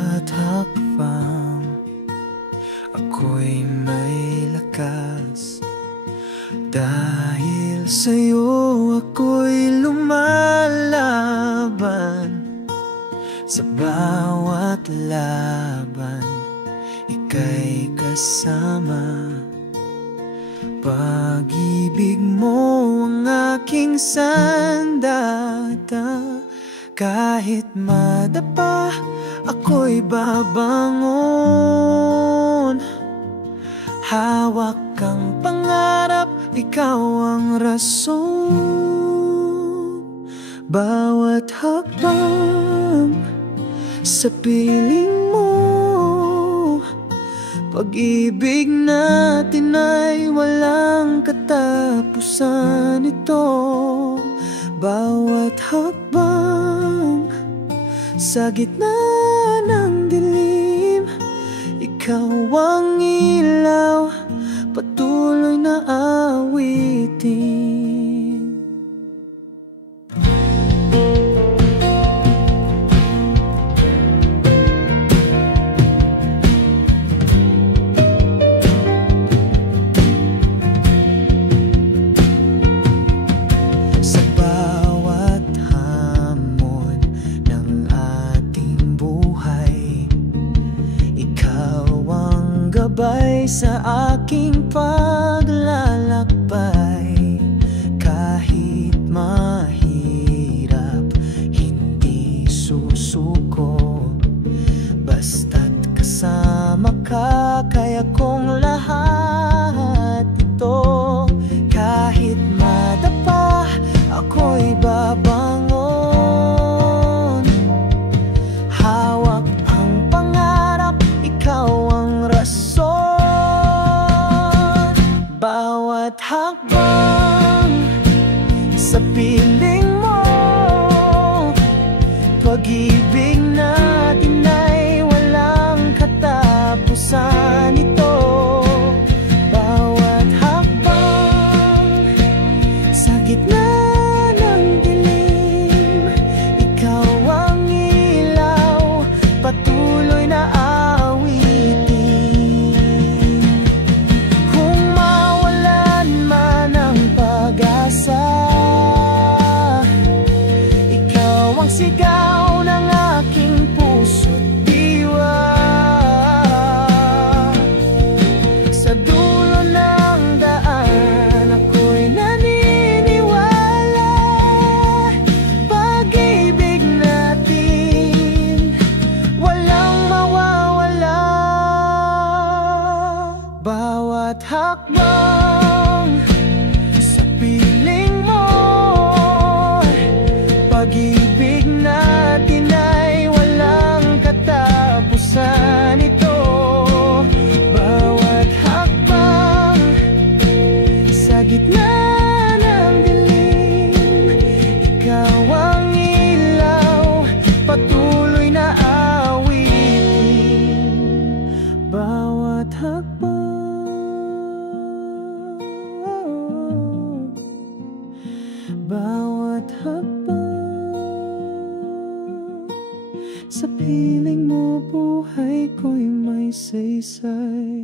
bawat hakbang ako'y may lakas. Dahil sa'yo ako'y lumalaban. Sa bawat laban ika'y kasama. Pag-ibig mo ang aking sandata. Kahit madapa ako'y babangon. Hawak kang pangarap, ikaw ang rason. Bawat hakbang sa piling mo, pag-ibig natin ay walang katapusan ito. Bawat hakbang sa gitna ng dilim, ikaw ang ilaw, patuloy na awitin. Sa aking paglalakbay, kahit mahirap, hindi susuko. Basta't kasama ka, kaya kong lahat ito. Kahit madapa, ako'y babangon. Hawak ang pangarap, ikaw ang rason. Bawat hakbang sa piling mo, pag-ibig natin ay walang katapusan ito. Bawat hakbang sa gitna ng dilim, ikaw ang ilaw, patuloy na sigaw ng aking puso't diwa. Sa dulo ng daan ako'y naniniwala, pag-ibig natin walang mawawala. Bawat hakbang sa piling mo, pag-ibig natin ay walang katapusan ito. Bawat hakbang sa gitna ng dilim, ikaw ang ilaw, patuloy na awitin. Bawat hakbang, bawat hakbang sa piling mo, buhay ko'y may saysay.